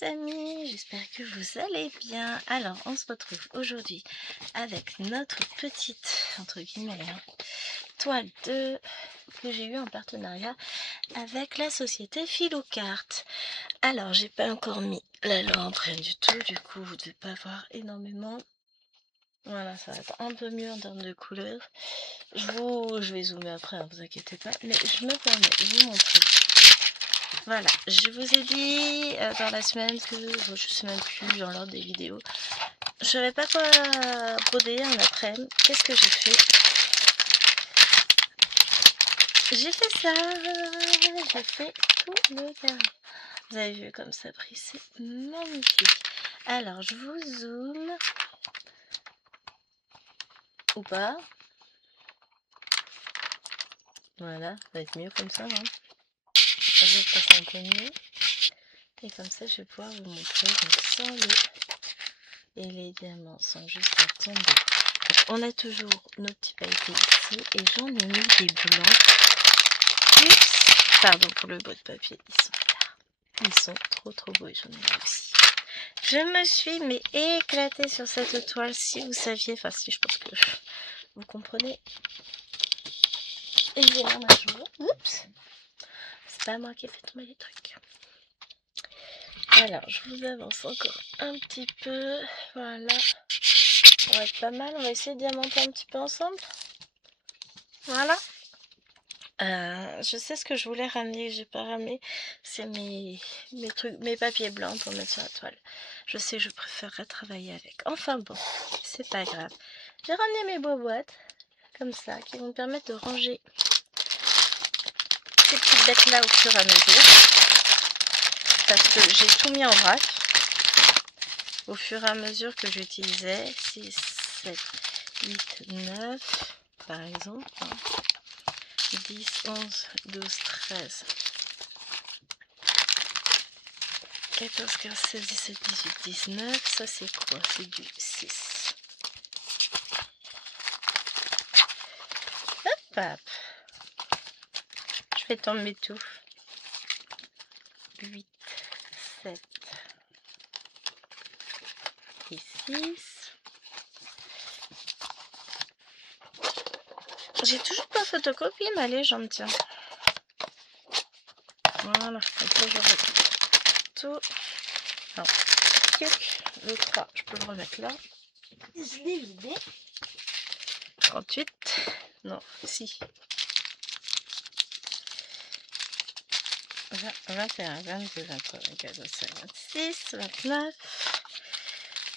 les amis, j'espère que vous allez bien. Alors on se retrouve aujourd'hui avec notre petite, entre guillemets, toile que j'ai eue en partenariat avec la société Philocart. Alors j'ai pas encore mis la lampe, rien du tout, du coup vous devez pas voir énormément. Voilà, ça va être un peu mieux en termes de couleur. Je vais zoomer après, hein, vous inquiétez pas, mais je me permets de vous montrer. Voilà, je vous ai dit dans la semaine que, je sais même plus dans l'ordre des vidéos, je savais pas quoi broder en après-midi. Qu'est-ce que j'ai fait? J'ai fait ça, j'ai fait tout le dernier. Vous avez vu comme ça brille, c'est magnifique. Alors je vous zoome, ou pas. Voilà, ça va être mieux comme ça, hein. Je vais passer un peu mieux. Et comme ça je vais pouvoir vous montrer, donc sans et les diamants sont juste à tomber. Donc, on a toujours nos petits pailletés ici et j'en ai mis des blancs plus, pardon pour le bout de papier, ils sont là, ils sont trop beaux et j'en ai là aussi. Je me suis mais éclatée sur cette toile, si vous saviez, enfin si, je pense que vous comprenez. Et j'ai là un jour, oups, c'est pas moi qui ai fait tomber les trucs. Alors je vous avance encore un petit peu, voilà. On va être pas mal, on va essayer de diamanter un petit peu ensemble. Voilà. Je sais ce que je voulais ramener, j'ai pas ramené, c'est mes trucs, mes papiers blancs pour mettre sur la toile. Je sais que je préférerais travailler avec. Enfin bon, c'est pas grave. J'ai ramené mes beaux boîtes, comme ça, qui vont me permettre de ranger ces petites bêtes là au fur et à mesure. Parce que j'ai tout mis en vrac. Au fur et à mesure que j'utilisais 6, 7, 8, 9 par exemple. 10, 11, 12, 13, 14, 15, 16, 17, 18, 19. Ça c'est quoi? C'est du 6. Hop, hop. Je fais tomber tout. 8, 7 et 6. J'ai toujours pas photocopié ma légende, tiens. Voilà, comme ça j'aurai tout. Alors, le 3, je peux le remettre là. Je l'ai vidé. 38. Non, si. 20, 21, 22, 23, 24, 25, 26, 29,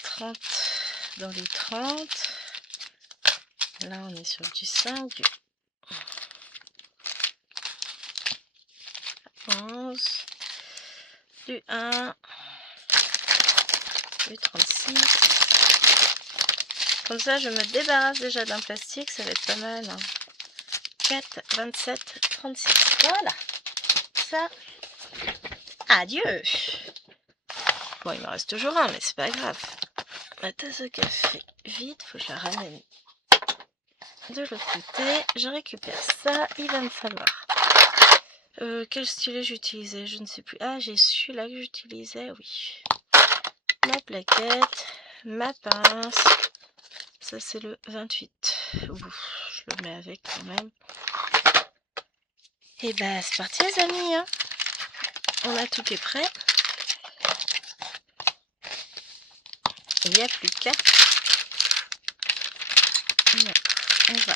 30 dans les 30. Là, on est sur du 5, du 11, du 1, du 36. Comme ça, je me débarrasse déjà d'un plastique, ça va être pas mal. Hein. 4, 27, 36. Voilà. Ça, adieu. Bon, il me reste toujours un, mais c'est pas grave. Ma tasse de café vide, faut que je la ramène de l'autre côté. Je récupère ça, il va me falloir. Quel stylet j'utilisais? Je ne sais plus. Ah, j'ai celui-là que j'utilisais, oui. Ma plaquette, ma pince. Ça, c'est le 28. Ouf, je le mets avec quand même. Et bah, c'est parti, les amis. Hein. On a tout qui est prêt. Il n'y a plus qu'à. On va.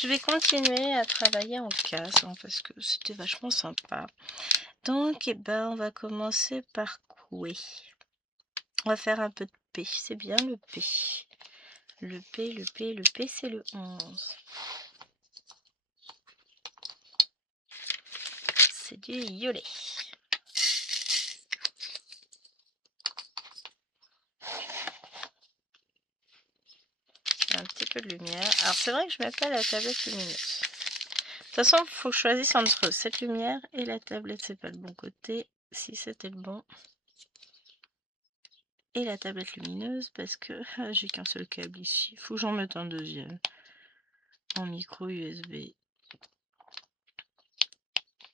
Je vais continuer à travailler en case hein, parce que c'était vachement sympa. Donc, eh ben, on va commencer par couer. On va faire un peu de P. C'est bien le P. Le P, c'est le 11. C'est du violet. Un petit peu de lumière. Alors, c'est vrai que je mets pas la tablette lumineuse. De toute façon, il faut que je choisisse entre cette lumière et la tablette. C'est pas le bon côté. Si c'était le bon. Et la tablette lumineuse parce que j'ai qu'un seul câble ici. Il faut que j'en mette un deuxième. En micro USB.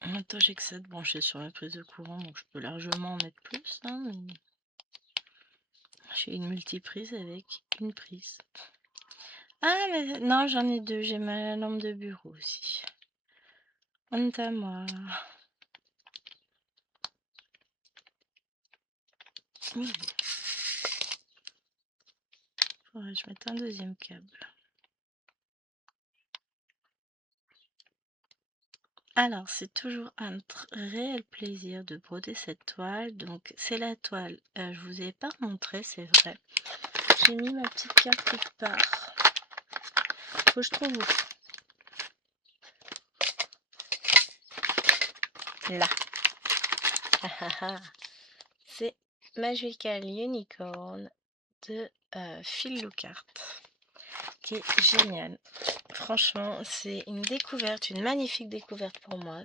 Maintenant, j'ai que ça de brancher sur la prise de courant, donc je peux largement en mettre plus, hein, mais j'ai une multiprise avec une prise. Ah, mais non, j'en ai deux. J'ai ma lampe de bureau aussi. Honte à moi. Oui. Faudrait que je mette un deuxième câble. Alors, c'est toujours un réel plaisir de broder cette toile. Donc, c'est la toile. Je vous ai pas montré, c'est vrai. J'ai mis ma petite carte quelque part. Faut que je trouve où. Là. C'est Magical Unicorn de Phil Lucart, qui est génial. Franchement, c'est une découverte, une magnifique découverte pour moi.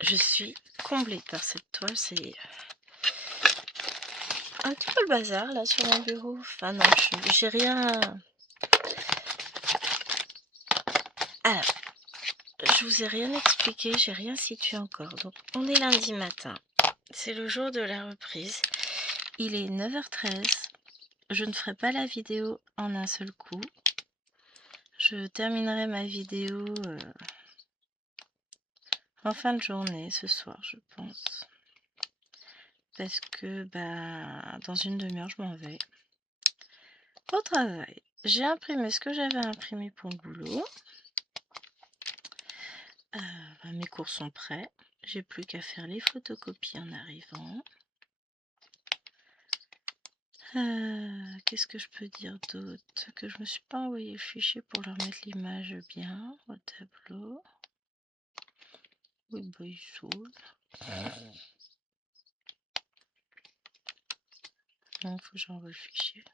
Je suis comblée par cette toile. C'est un petit peu le bazar là sur mon bureau. Enfin non, j'ai rien. Alors, je vous ai rien expliqué, j'ai rien situé encore. Donc, on est lundi matin. C'est le jour de la reprise. Il est 9h13. Je ne ferai pas la vidéo en un seul coup. Je terminerai ma vidéo en fin de journée, ce soir, je pense. Parce que dans une demi-heure, je m'en vais au travail. J'ai imprimé ce que j'avais imprimé pour le boulot. Mes cours sont prêts. J'ai plus qu'à faire les photocopies en arrivant. Qu'est-ce que je peux dire d'autre? Que je me suis pas envoyé le fichier pour leur mettre l'image bien au tableau. Oui, il saute. Donc, faut que j'envoie le fichier.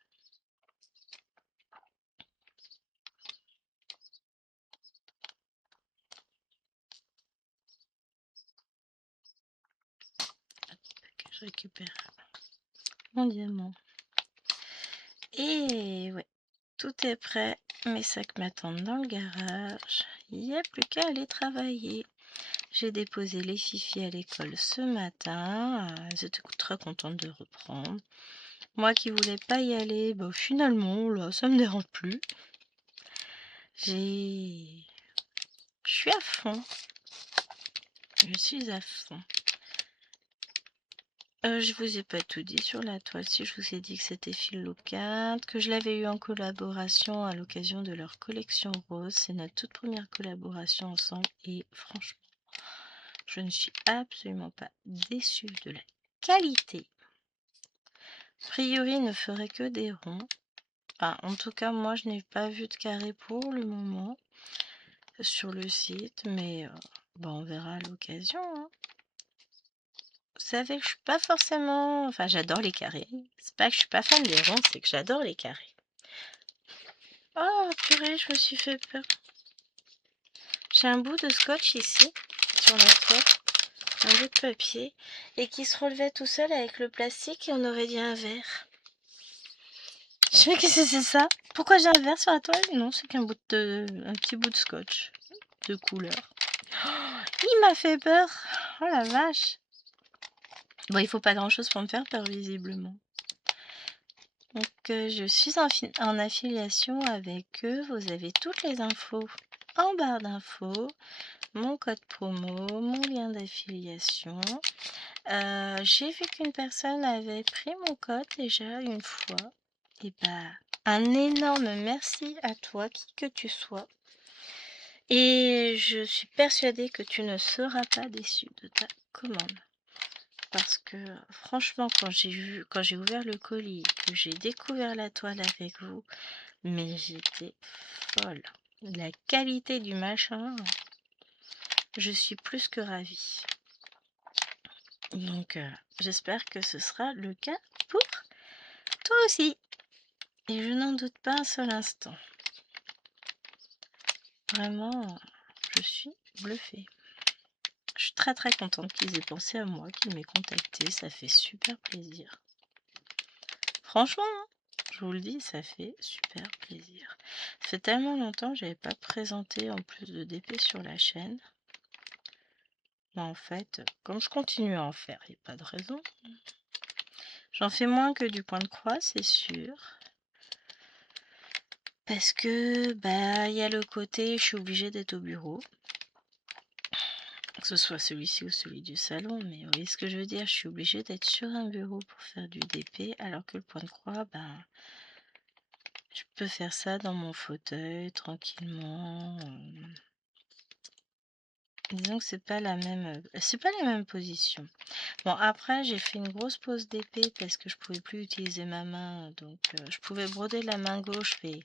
Que je récupère mon diamant. Et ouais, tout est prêt. Mes sacs m'attendent dans le garage. Il n'y a plus qu'à aller travailler. J'ai déposé les fifis à l'école ce matin. Elles étaient très contentes de reprendre. Moi qui voulais pas y aller, finalement, là, ça me dérange plus. Je suis à fond. Je suis à fond. Je vous ai pas tout dit sur la toile. Si je vous ai dit que c'était Phil Lucart, que je l'avais eu en collaboration à l'occasion de leur collection rose. C'est notre toute première collaboration ensemble et franchement, je ne suis absolument pas déçue de la qualité. A priori, il ne ferait que des ronds. Enfin, en tout cas, moi, je n'ai pas vu de carré pour le moment sur le site, mais on verra à l'occasion. Hein. Vous savez que je suis pas forcément... Enfin, j'adore les carrés. C'est pas que je suis pas fan des ronds, c'est que j'adore les carrés. Oh, purée, je me suis fait peur. J'ai un bout de scotch ici, sur la toile. Un bout de papier. Et qui se relevait tout seul avec le plastique et on aurait dit un verre. Je sais qu'est-ce que c'est ça? Pourquoi j'ai un verre sur la toile? Non, c'est qu'un petit bout de scotch de couleur. Oh, il m'a fait peur. Oh la vache. Bon, il faut pas grand-chose pour me faire peur, visiblement. Donc, je suis en affiliation avec eux. Vous avez toutes les infos en barre d'infos. Mon code promo, mon lien d'affiliation. J'ai vu qu'une personne avait pris mon code déjà une fois. Et un énorme merci à toi, qui que tu sois. Et je suis persuadée que tu ne seras pas déçu de ta commande. Parce que franchement, quand j'ai ouvert le colis, que j'ai découvert la toile avec vous, mais j'étais folle. La qualité du machin, je suis plus que ravie. Donc, j'espère que ce sera le cas pour toi aussi. Et je n'en doute pas un seul instant. Vraiment, je suis bluffée. Je suis très très contente qu'ils aient pensé à moi, qu'ils m'aient contacté. Ça fait super plaisir. Franchement, Je vous le dis, ça fait super plaisir. Ça fait tellement longtemps que j'avais pas présenté en plus de DP sur la chaîne. Mais en fait, comme je continue à en faire, il n'y a pas de raison. J'en fais moins que du point de croix, c'est sûr. Parce que, bah, il y a le côté, je suis obligée d'être au bureau. Que ce soit celui-ci ou celui du salon, mais vous voyez ce que je veux dire, je suis obligée d'être sur un bureau pour faire du DP, alors que le point de croix, ben, je peux faire ça dans mon fauteuil, tranquillement. Disons que c'est pas la même, c'est pas les mêmes positions. Bon, après, j'ai fait une grosse pause d'épée parce que je pouvais plus utiliser ma main, donc je pouvais broder la main gauche, mais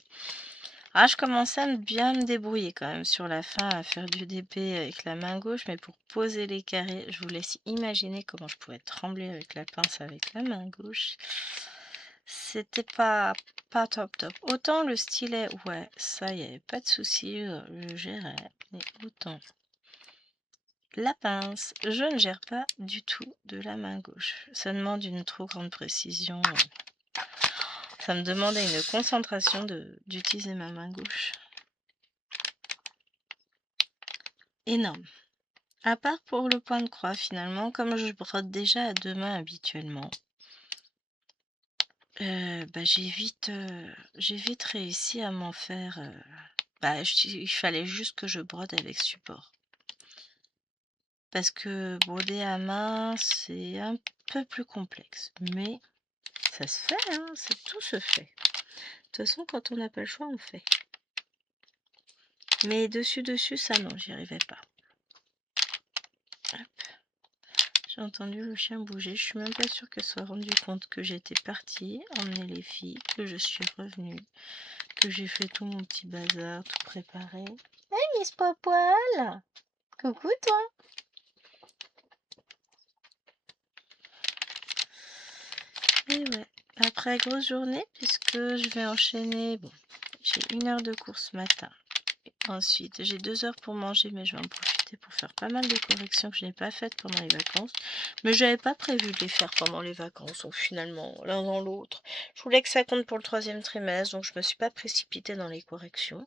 je commençais à bien me débrouiller quand même sur la fin à faire du DP avec la main gauche, mais pour poser les carrés, je vous laisse imaginer comment je pouvais trembler avec la pince avec la main gauche. C'était pas top top. Autant le stylet, ouais, ça y avait pas de souci, je gérais, mais autant la pince, je ne gère pas du tout de la main gauche. Ça demande une trop grande précision. Ça me demandait une concentration d'utiliser ma main gauche. Énorme. À part pour le point de croix, finalement, comme je brode déjà à deux mains habituellement, bah, j'ai vite réussi à m'en faire. Il fallait juste que je brode avec support. Parce que broder à main, c'est un peu plus complexe. Mais ça se fait, hein, tout se fait. De toute façon, quand on n'a pas le choix, on fait. Mais dessus, ça non, j'y arrivais pas. Hop. J'ai entendu le chien bouger. Je suis même pas sûre qu'elle soit rendue compte que j'étais partie emmener les filles, que je suis revenue, que j'ai fait tout mon petit bazar, tout préparé. Hey Miss Popoil! Coucou toi! Et ouais, après grosse journée, puisque je vais enchaîner. Bon, j'ai 1 heure de course matin. Ensuite, j'ai 2 heures pour manger, mais je vais en profiter pour faire pas mal de corrections que je n'ai pas faites pendant les vacances. Mais je n'avais pas prévu de les faire pendant les vacances, donc finalement, l'un dans l'autre. Je voulais que ça compte pour le 3e trimestre, donc je me suis pas précipitée dans les corrections.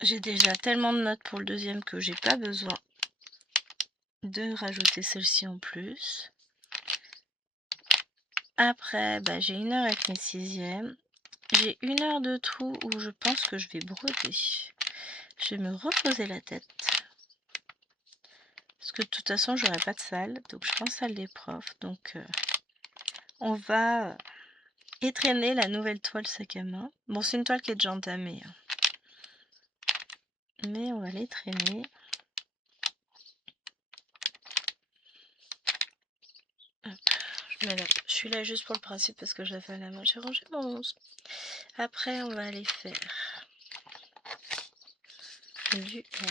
J'ai déjà tellement de notes pour le 2e que j'ai pas besoin de rajouter celle-ci en plus. Après, j'ai 1 heure avec mes 6e. J'ai 1 heure de trou où je pense que je vais broder. Je vais me reposer la tête. Parce que de toute façon, j'aurai pas de salle. Donc je pense salle des profs. Donc on va étraîner la nouvelle toile sac à main. Bon, c'est une toile qui est déjà entamée. Hein. Mais on va l'étraîner. Je suis là juste pour le principe parce que je l'ai fait à la main. J'ai rangé mon 11. Après, on va aller faire du R.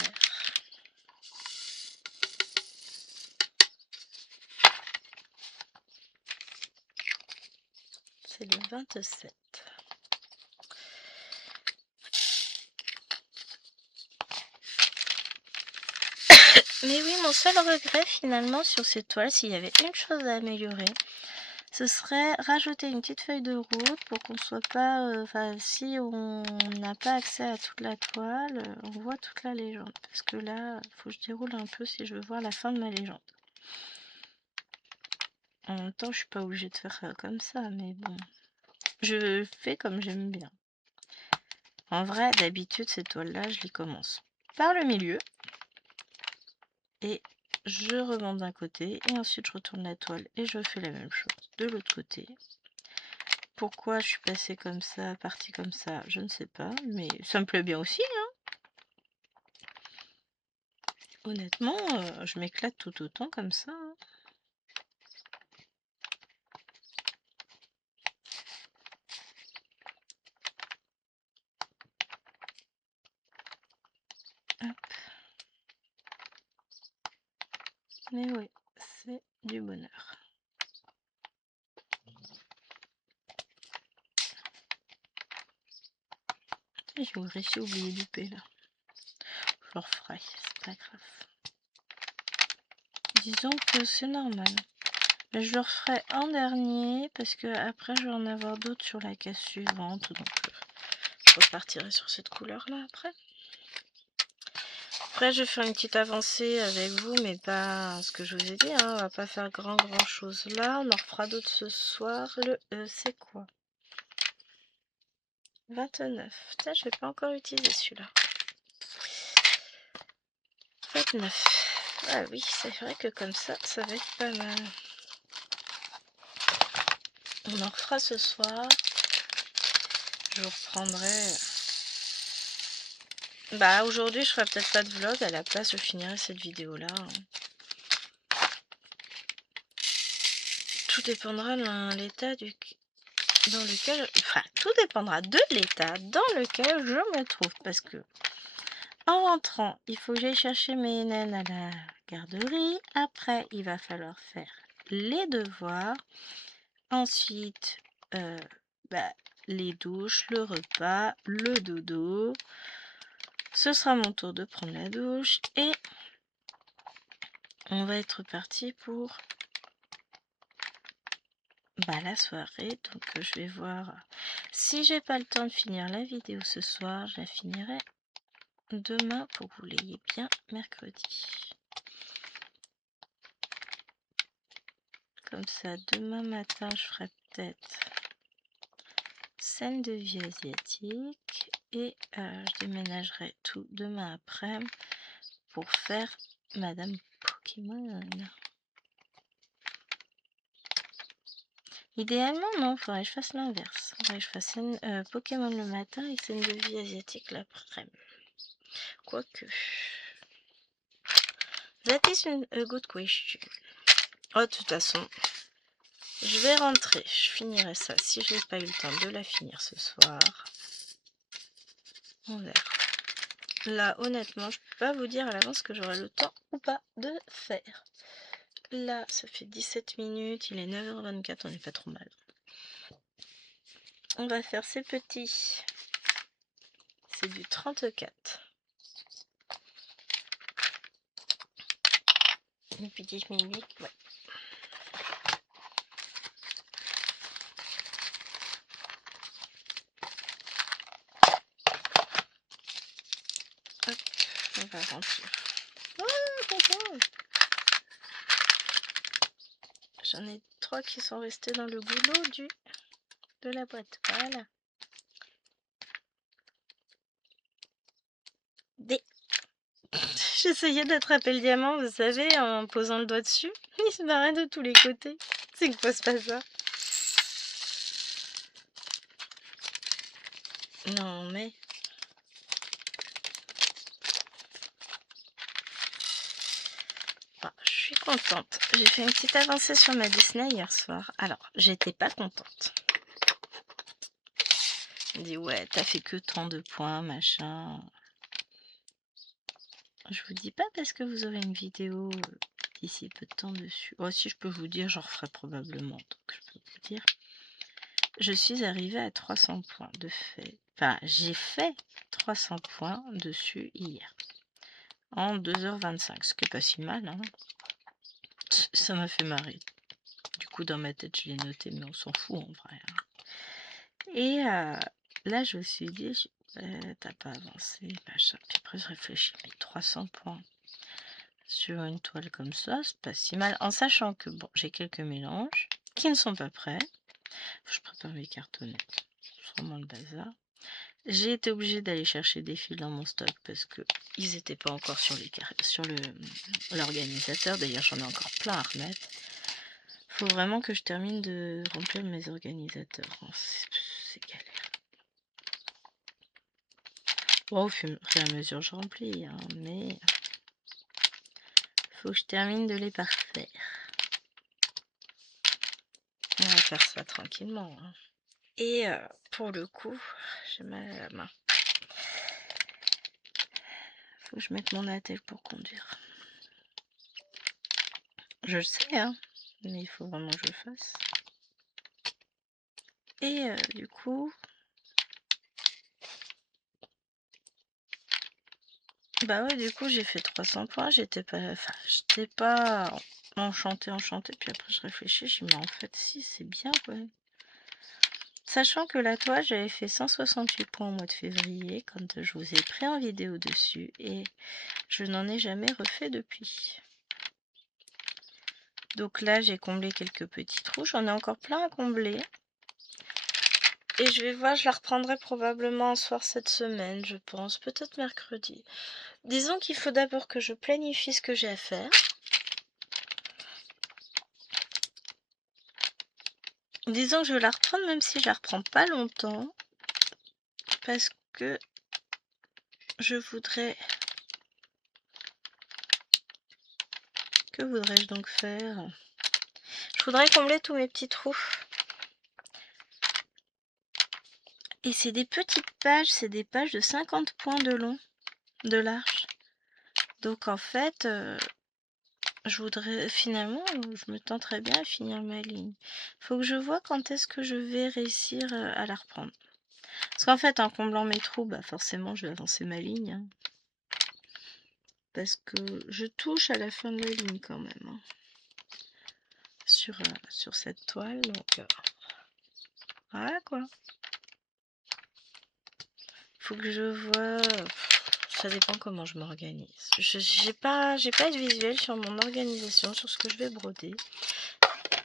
C'est le 27. Mais oui, mon seul regret finalement sur cette toile, s'il y avait une chose à améliorer, ce serait rajouter une petite feuille de route pour qu'on soit pas... si on n'a pas accès à toute la toile, on voit toute la légende. Parce que là, il faut que je déroule un peu si je veux voir la fin de ma légende. En même temps, je suis pas obligée de faire comme ça, mais bon. Je fais comme j'aime bien. En vrai, d'habitude, ces toiles-là, je les commence par le milieu. Et je remonte d'un côté et ensuite je retourne la toile et je fais la même chose de l'autre côté. Pourquoi je suis passée comme ça, partie comme ça, je ne sais pas, mais ça me plaît bien aussi. Hein. Honnêtement, je m'éclate tout autant comme ça. Hein. Hop. Mais oui, c'est du bonheur. J'ai réussi à oublier du P là. Je le referai, c'est pas grave. Disons que c'est normal. Mais je le referai en dernier parce que après je vais en avoir d'autres sur la case suivante. Donc je repartirai sur cette couleur-là après. Après je vais faire une petite avancée avec vous, mais pas ce que je vous ai dit. Hein, on va pas faire grand chose là. On en refera d'autres ce soir. Le c'est quoi? 29. Putain, je vais pas encore utiliser celui-là. 29. Ah oui, c'est vrai que comme ça va être pas mal. On en refera ce soir. Je vous reprendrai. Bah aujourd'hui je ferai peut-être pas de vlog, à la place je finirai cette vidéo là. Tout dépendra de l'état dans lequel... Enfin, tout dépendra de l'état dans lequel je me trouve. Parce que en rentrant, il faut que j'aille chercher mes naines à la garderie. Après, il va falloir faire les devoirs. Ensuite, les douches, le repas, le dodo. Ce sera mon tour de prendre la douche et on va être parti pour la soirée. Donc je vais voir si j'ai pas le temps de finir la vidéo ce soir, je la finirai demain pour que vous l'ayez bien mercredi. Comme ça, demain matin, je ferai peut-être scène de vie asiatique et je déménagerai tout demain après pour faire Madame Pokémon. Idéalement, non, faudrait que je fasse l'inverse. Faudrait que je fasse scène, Pokémon le matin et scène de vie asiatique l'après-midi. Quoique. That is a good question. Oh, de toute façon, je vais rentrer. Je finirai ça si je n'ai pas eu le temps de la finir ce soir. On verra. Là, honnêtement, je peux pas vous dire à l'avance que j'aurai le temps ou pas de faire. Là, ça fait 17 minutes. Il est 9h24. On n'est pas trop mal. On va faire ces petits. C'est du 34. Depuis 10 minutes, ouais. Hop, on va remplir. Oh, j'en ai 3 qui sont restés dans le goulot de la boîte. Voilà. J'essayais d'attraper le diamant, vous savez, en posant le doigt dessus. Il se barrait de tous les côtés. C'est quoi se passe ça? Non mais... je suis contente. J'ai fait une petite avancée sur ma Disney hier soir. Alors, j'étais pas contente. On dit ouais, t'as fait que tant de points, machin. Je vous dis pas parce que vous aurez une vidéo d'ici peu de temps dessus. Oh, si je peux vous dire, j'en referai probablement. Donc je peux vous dire. Je suis arrivée à 300 points de fait. Enfin, j'ai fait 300 points dessus hier. En 2h25, ce qui est pas si mal. Hein. Ça m'a fait marrer. Du coup, dans ma tête, je l'ai noté, mais on s'en fout en vrai. Hein. Et là, je me suis dit, t'as pas avancé, machin. Puis après, je réfléchis, mais 300 points sur une toile comme ça, c'est pas si mal. En sachant que, bon, j'ai quelques mélanges qui ne sont pas prêts. Je prépare mes cartonnettes. C'est vraiment le bazar. J'ai été obligée d'aller chercher des fils dans mon stock parce que ils n'étaient pas encore sur l'organisateur. D'ailleurs, j'en ai encore plein à remettre. Faut vraiment que je termine de remplir mes organisateurs. C'est galère. Bon, au fur et à mesure, je remplis, hein, mais faut que je termine de les parfaire. On va faire ça tranquillement. Hein. Et pour le coup, j'ai mal à la main. Faut que je mette mon attel pour conduire. Je le sais, hein, mais il faut vraiment que je le fasse. Et du coup, Bah ouais, du coup, j'ai fait 300 points. J'étais pas enchantée. Puis après, je réfléchis. Je me dis, mais en fait, si, c'est bien, quoi. Sachant que la toile, j'avais fait 168 points au mois de février, quand je vous ai pris en vidéo dessus. Et je n'en ai jamais refait depuis. Donc là, j'ai comblé quelques petits trous. J'en ai encore plein à combler. Et je vais voir, je la reprendrai probablement un soir cette semaine, je pense. Peut-être mercredi. Disons qu'il faut d'abord que je planifie ce que j'ai à faire. Disons que je vais la reprendre même si je la reprends pas longtemps. Parce que je voudrais... Que voudrais-je donc faire? Je voudrais combler tous mes petits trous. Et c'est des petites pages, c'est des pages de 50 points de long, de large. Donc en fait, je voudrais finalement, je me tenterais bien à finir ma ligne. Faut que je vois quand est-ce que je vais réussir à la reprendre. Parce qu'en fait, en comblant mes trous, bah forcément, je vais avancer ma ligne. Hein. Parce que je touche à la fin de la ligne quand même. Hein. Sur cette toile, donc voilà quoi. Faut que je vois... Ça dépend comment je m'organise. J'ai pas de visuel sur mon organisation, sur ce que je vais broder.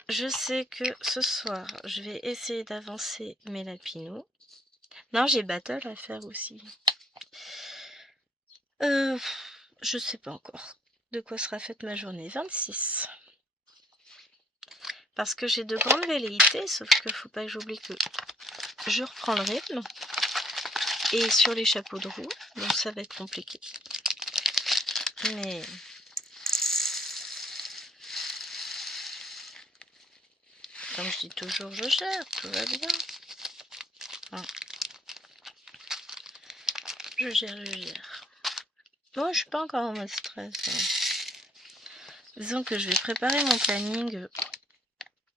Je sais que ce soir, je vais essayer d'avancer mes lapinous. Non, j'ai battle à faire aussi. Je sais pas encore de quoi sera faite ma journée 26. Parce que j'ai de grandes velléités, sauf que faut pas que j'oublie que je reprends le rythme. Et sur les chapeaux de roue, donc ça va être compliqué. Mais... Comme je dis toujours, je gère, tout va bien. Enfin, je gère. Bon, je suis pas encore en mode stress. Hein. Disons que je vais préparer mon planning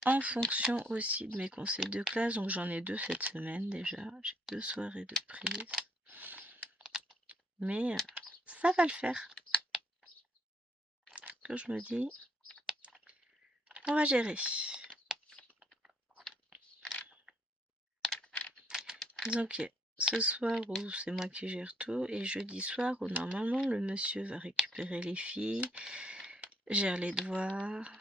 en fonction aussi de mes conseils de classe. Donc j'en ai 2 cette semaine déjà. J'ai 2 soirées de prise. Mais ça va le faire. Que je me dis, on va gérer. Donc ce soir où c'est moi qui gère tout, et jeudi soir où normalement le monsieur va récupérer les filles, gère les devoirs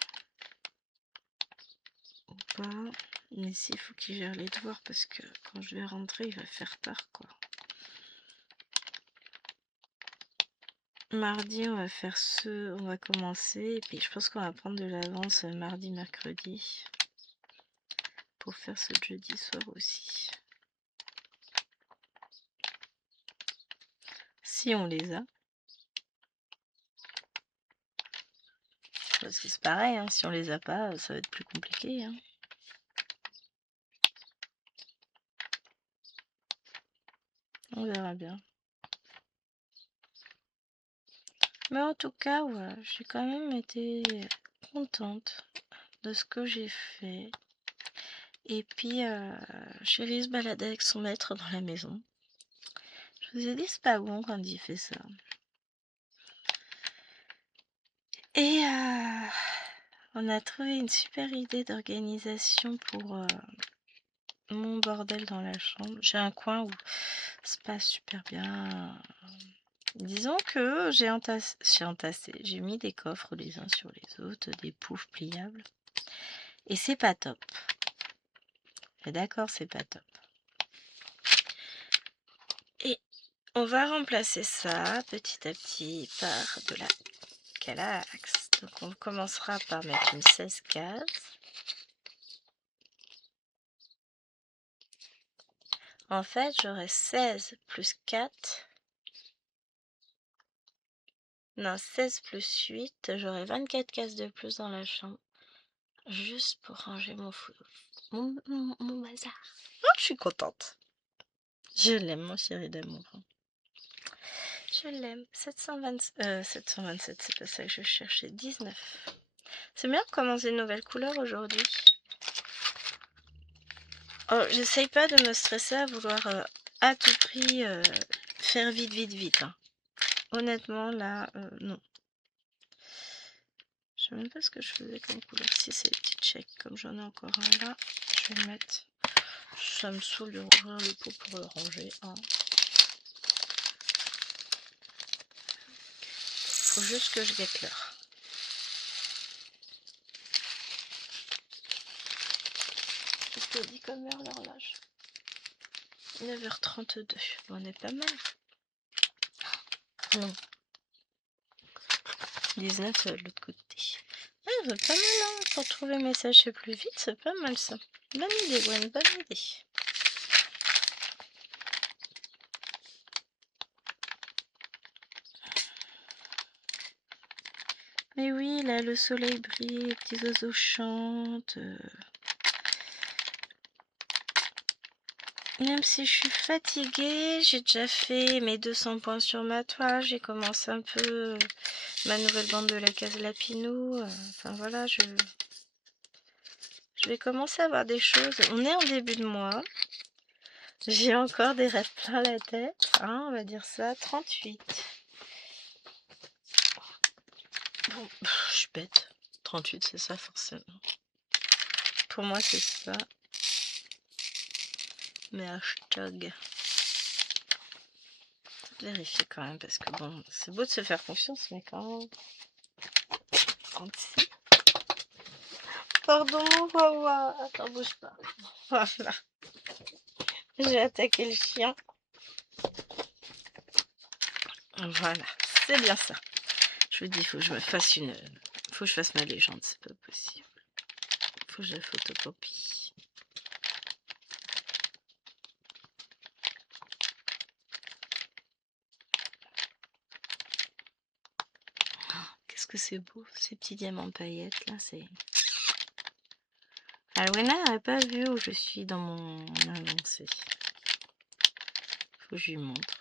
ou pas. Mais s'il faut qu'il gère les devoirs parce que quand je vais rentrer il va faire tard quoi. Mardi on va commencer et puis je pense qu'on va prendre de l'avance mardi, mercredi pour faire ce jeudi soir aussi. Si on les a. Parce que c'est pareil, hein, si on les a pas, ça va être plus compliqué. Hein. On verra bien. Mais en tout cas, ouais, j'ai quand même été contente de ce que j'ai fait. Et puis, Chérie se baladait avec son maître dans la maison. Je vous ai dit, c'est pas bon quand il fait ça. Et on a trouvé une super idée d'organisation pour mon bordel dans la chambre. J'ai un coin où c'est pas super bien. Disons que j'ai entassé, j'ai mis des coffres les uns sur les autres, des poufs pliables. Et c'est pas top. D'accord, c'est pas top. Et on va remplacer ça petit à petit par de la Kallax. Donc on commencera par mettre une 16 cases. En fait, j'aurai 16 plus 4. Non, 16 plus 8. J'aurai 24 cases de plus dans la chambre. Juste pour ranger mon bazar. Oh, je suis contente. Je l'aime, mon chéri d'amour. Je l'aime. 727, c'est pas ça que je cherchais. 19. C'est bien de commencer une nouvelle couleur aujourd'hui. Oh, j'essaye pas de me stresser à vouloir à tout prix faire vite. Hein. honnêtement, là, non. Je sais même pas ce que je faisais comme couleur. Si c'est les petits checks, comme j'en ai encore un là, je vais le mettre. Ça me saoule de rouvrir le pot pour le ranger. Hein. Faut juste que je guette l'heure. Qu'est-ce que dit comme heure l'horloge? 9h32. Bon, on est pas mal. Non. 19 de l'autre côté. Ah, c'est pas mal, hein. Pour trouver mes sachets plus vite, c'est pas mal ça. Bonne idée, Gwen, bonne idée. Mais oui, là, le soleil brille, les petits oiseaux chantent. Même si je suis fatiguée, j'ai déjà fait mes 200 points sur ma toile. J'ai commencé un peu ma nouvelle bande de la case Lapinou. Enfin voilà, je vais commencer à voir des choses. On est en début de mois. J'ai encore des rêves plein la tête. Hein, on va dire ça. 38. Bon, je suis bête. 38, c'est ça forcément. Pour moi, c'est ça. Mais hashtag. Vérifier quand même parce que bon, c'est beau de se faire confiance, mais quand même. 36. Pardon, Wawa. Attends, bouge pas. Voilà. J'ai attaqué le chien. Voilà, c'est bien ça. Je vous dis, il faut que je me fasse une... faut que je fasse ma légende, c'est pas possible. Faut que je la photocopie. Qu'est-ce que c'est beau, ces petits diamants paillettes, là, c'est... Alwena n'a pas vu où je suis dans mon avancée. Faut que je lui montre.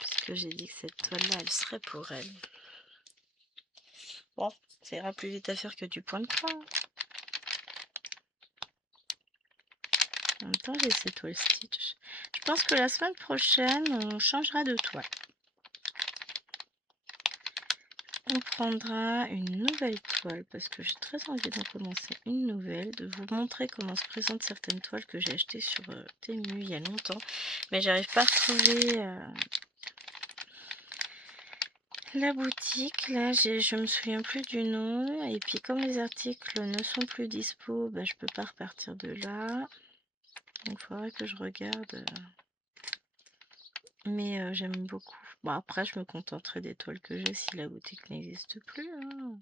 Puisque j'ai dit que cette toile-là, elle serait pour elle. Bon, ça ira plus vite à faire que du point de croix. En même temps, j'ai ces toiles stitch. Je pense que la semaine prochaine, on changera de toile. On prendra une nouvelle toile parce que j'ai très envie d'en commencer une nouvelle, de vous montrer comment se présentent certaines toiles que j'ai achetées sur Temu il y a longtemps, mais j'arrive pas à retrouver la boutique. Là, je me souviens plus du nom, et puis comme les articles ne sont plus dispo, bah, je peux pas repartir de là, donc il faudrait que je regarde. Mais j'aime beaucoup. Bon, après, je me contenterai des toiles que j'ai si la boutique n'existe plus. Hein.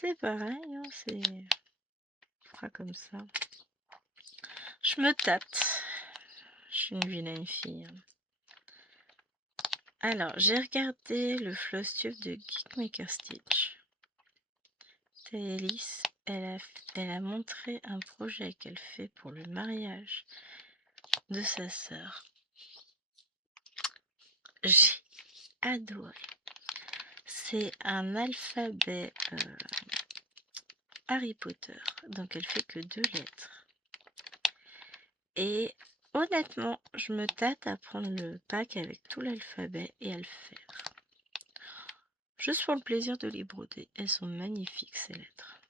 C'est pareil, hein, c'est... On fera comme ça. Je me tâte. Je suis une vilaine fille. Alors, j'ai regardé le floss tube de Geekmaker Stitch. Thaïlis, elle a montré un projet qu'elle fait pour le mariage de sa sœur. J'ai adoré. C'est un alphabet Harry Potter, donc elle fait que 2 lettres. Et honnêtement, je me tâte à prendre le pack avec tout l'alphabet et à le faire. Juste pour le plaisir de les broder. Elles sont magnifiques ces lettres.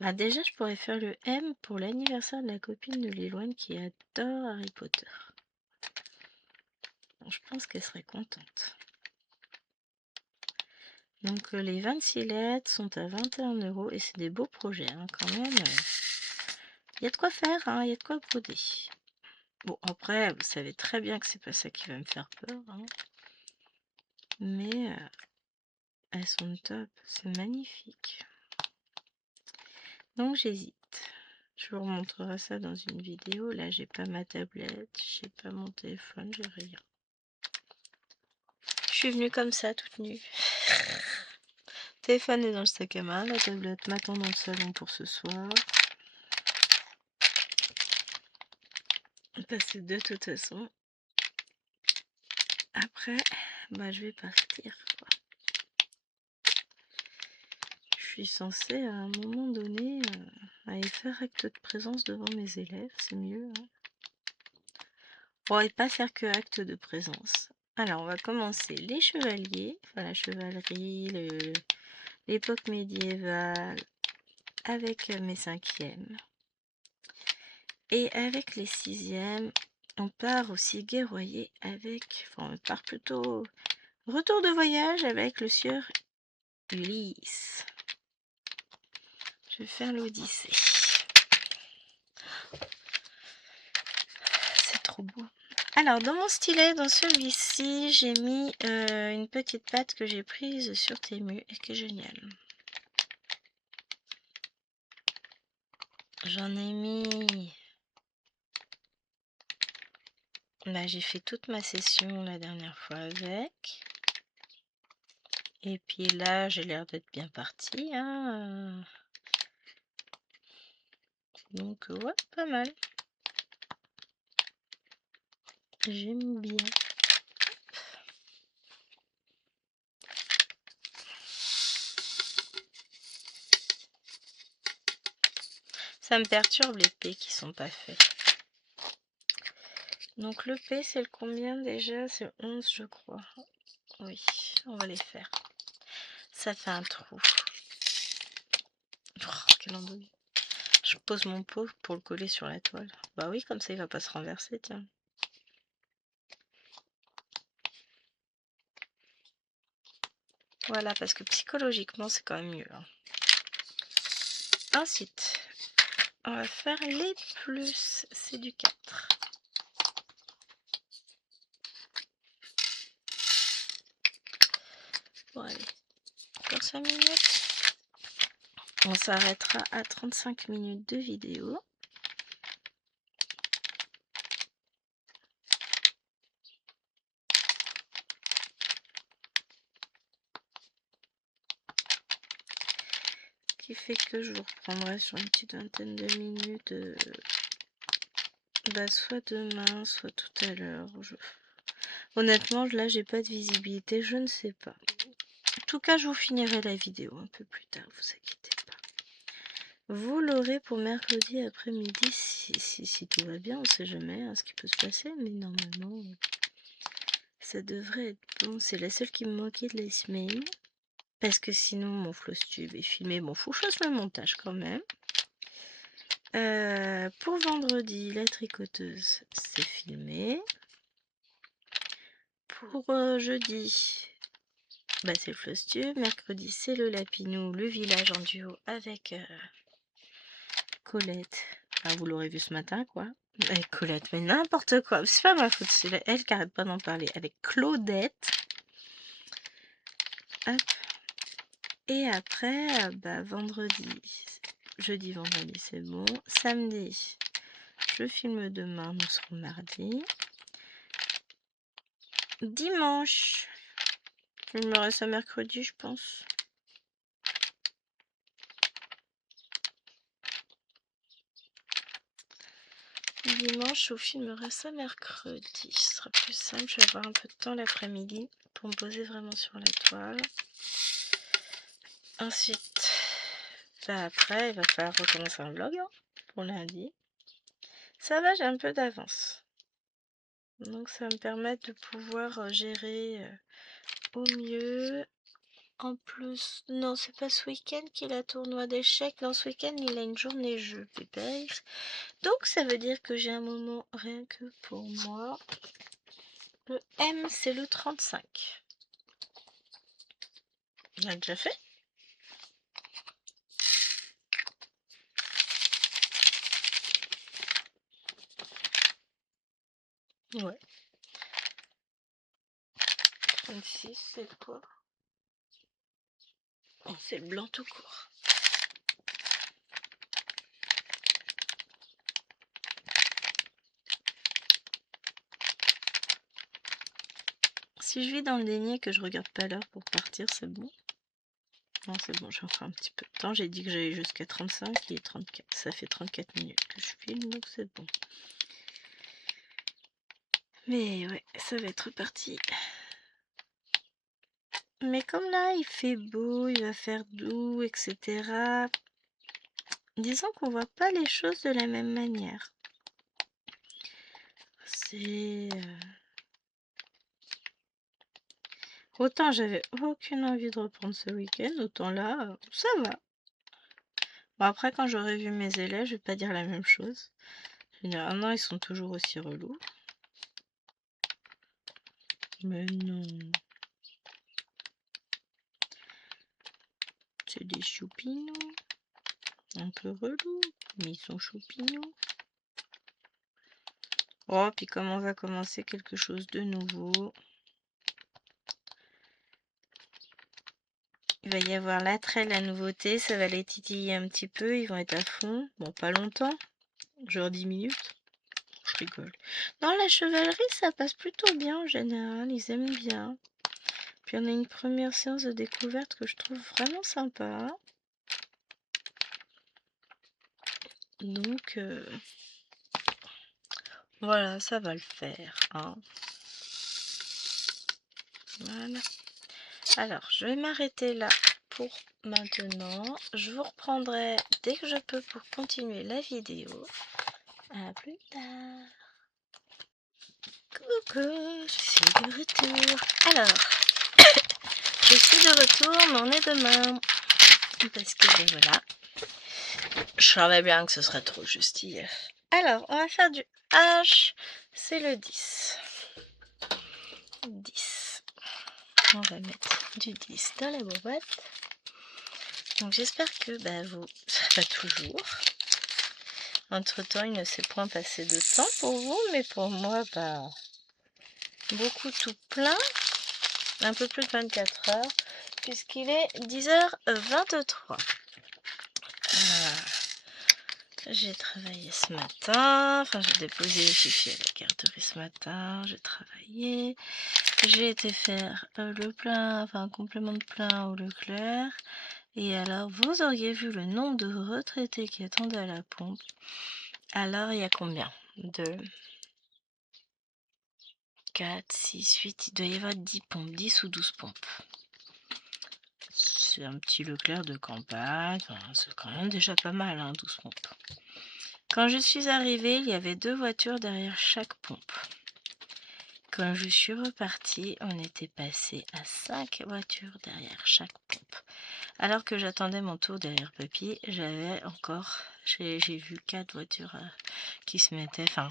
Bah déjà, je pourrais faire le M pour l'anniversaire de la copine de Liloine qui adore Harry Potter. Donc, je pense qu'elle serait contente. Donc les 26 lettres sont à 21 € et c'est des beaux projets hein, quand même. Il y a de quoi faire, hein, il y a de quoi broder. Bon après, vous savez très bien que c'est pas ça qui va me faire peur. Hein. Mais elles sont top, c'est magnifique. Donc j'hésite. Je vous remontrerai ça dans une vidéo. Là, j'ai pas ma tablette, j'ai pas mon téléphone, j'ai rien. Je suis venue comme ça, toute nue. Le téléphone est dans le sac à main, la tablette m'attend dans le salon pour ce soir. Parce que de toute façon, après, bah, je vais partir. Quoi. Je suis censée, à un moment donné, aller faire acte de présence devant mes élèves, c'est mieux. Hein. Bon, et pas faire que acte de présence. Alors, on va commencer les chevaliers, enfin la chevalerie, l'époque médiévale, avec mes cinquièmes. Et avec les sixièmes, on part aussi guerroyer avec, enfin on part plutôt retour de voyage avec le sieur Ulysse. Je vais faire l'Odyssée. C'est trop beau. Alors, dans mon stylet, dans celui-ci, j'ai mis une petite patte que j'ai prise sur Temu et qui est géniale. J'en ai mis... Là, j'ai fait toute ma session la dernière fois avec. Et puis là, j'ai l'air d'être bien partie. Hein. Donc, ouais, pas mal. J'aime bien. Ça me perturbe les P qui sont pas faits. Donc le P, c'est le combien déjà? C'est 11, je crois. Oui, on va les faire. Ça fait un trou. Oh, quel andouille. Je pose mon pot pour le coller sur la toile. Bah oui, comme ça, il va pas se renverser, tiens. Voilà, parce que psychologiquement, c'est quand même mieux. Hein. Ensuite, on va faire les plus. C'est du 4. Bon, allez. Pour 5 minutes. On s'arrêtera à 35 minutes de vidéo. Qui fait que je vous reprendrai sur une petite vingtaine de minutes. Bah, soit demain, soit tout à l'heure. Honnêtement, là, j'ai pas de visibilité, je ne sais pas. En tout cas, je vous finirai la vidéo un peu plus tard, vous inquiétez pas. Vous l'aurez pour mercredi après-midi, si tout va bien, on sait jamais hein, ce qui peut se passer, mais normalement, ça devrait être bon. C'est la seule qui me manquait de la semaine, parce que sinon, mon Flosstube est filmé. Bon, faut que je fasse le montage quand même. Pour vendredi, la tricoteuse, c'est filmé. Pour jeudi, bah, c'est le Flosstube. Mercredi, c'est le Lapinou, le village en duo avec Colette. Ah, vous l'aurez vu ce matin, quoi. Avec Colette, mais n'importe quoi. C'est pas ma faute, c'est elle qui arrête pas d'en parler. Avec Claudette. Hop. Et après, bah, vendredi, jeudi, vendredi, c'est bon. Samedi, je filme demain, nous serons mardi. Dimanche, je filmerai ça mercredi, je pense. Dimanche, je vous filmerai ça mercredi. Ce sera plus simple, je vais avoir un peu de temps l'après-midi pour me poser vraiment sur la toile. Ensuite, bah après, il va falloir recommencer un vlog hein, pour lundi. Ça va, j'ai un peu d'avance. Donc ça va me permettre de pouvoir gérer au mieux. En plus, non, c'est pas ce week-end qu'il a tournoi d'échecs. Non, ce week-end, il a une journée jeu, Pépère. Donc ça veut dire que j'ai un moment rien que pour moi. Le M, c'est le 35. On l'a déjà fait? Ouais. 36, c'est quoi? Oh, c'est le blanc tout court. Si je vis dans le déni que je regarde pas l'heure pour partir, c'est bon. Non, c'est bon, j'ai encore un petit peu de temps. J'ai dit que j'allais jusqu'à 35, il est 34. Ça fait 34 minutes que je filme, donc c'est bon. Mais ouais, ça va être parti. Mais comme là, il fait beau, il va faire doux, etc. Disons qu'on voit pas les choses de la même manière. c'est... Autant j'avais aucune envie de reprendre ce week-end, autant là, ça va. Bon, après, quand j'aurai vu mes élèves, je vais pas dire la même chose. Je vais dire, ah non, ils sont toujours aussi relous. Mais non. C'est des choupinous. Un peu relous, mais ils sont choupinous. Oh, puis comme on va commencer quelque chose de nouveau, il va y avoir l'attrait, la nouveauté, ça va les titiller un petit peu, ils vont être à fond. Bon, pas longtemps, genre 10 minutes. Je rigole. Non, la chevalerie, ça passe plutôt bien en général, ils aiment bien. Puis on a une première séance de découverte que je trouve vraiment sympa. Donc, voilà, ça va le faire. Hein. Voilà. Alors, je vais m'arrêter là pour maintenant. Je vous reprendrai dès que je peux pour continuer la vidéo. À plus tard. Coucou, je suis de retour. Alors, je suis de retour, mais on est demain. Parce que voilà, je savais bien que ce serait trop juste hier. Alors, on va faire du H. C'est le 10. 10. On va mettre du 10 dans la boîte. Donc j'espère que ça va toujours. Entre temps, il ne s'est point passé de temps pour vous, mais pour moi, beaucoup tout plein. Un peu plus de 24 heures, puisqu'il est 10h23. J'ai travaillé ce matin, enfin j'ai déposé les fichiers à la garderie ce matin, j'ai travaillé. J'ai été faire le plein, enfin un complément de plein au Leclerc. Et alors, vous auriez vu le nombre de retraités qui attendaient à la pompe. Alors, il y a combien? 2, 4, 6, 8, il doit y avoir 10 pompes, 10 ou 12 pompes. C'est un petit Leclerc de campagne, enfin, c'est quand même déjà pas mal, hein, 12 pompes. Quand je suis arrivée, il y avait 2 voitures derrière chaque pompe. Quand je suis repartie, on était passé à 5 voitures derrière chaque pompe. Alors que j'attendais mon tour derrière papy, j'ai vu 4 voitures qui se mettaient, enfin,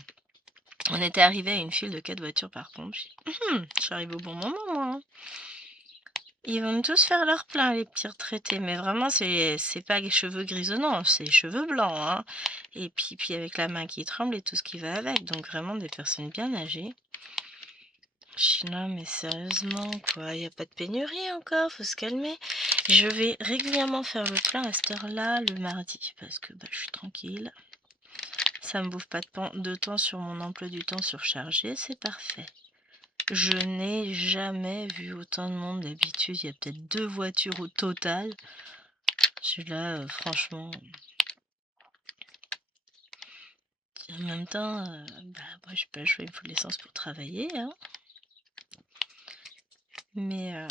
on était arrivé à une file de 4 voitures par pompe. Je suis arrivée au bon moment, moi. Hein. Ils vont tous faire leur plein, les petits retraités. Mais vraiment, c'est pas les cheveux grisonnants, c'est les cheveux blancs. Hein. Et puis avec la main qui tremble et tout ce qui va avec. Donc vraiment des personnes bien âgées. Non, mais sérieusement, quoi. Il n'y a pas de pénurie encore, faut se calmer. Je vais régulièrement faire le plein à cette heure-là, le mardi. Parce que je suis tranquille. Ça me bouffe pas de temps sur mon emploi du temps surchargé, c'est parfait. Je n'ai jamais vu autant de monde. D'habitude, il y a peut-être 2 voitures au total. Celui-là, franchement... En même temps, moi, je n'ai pas le choix, il me faut de l'essence pour travailler. Hein. Mais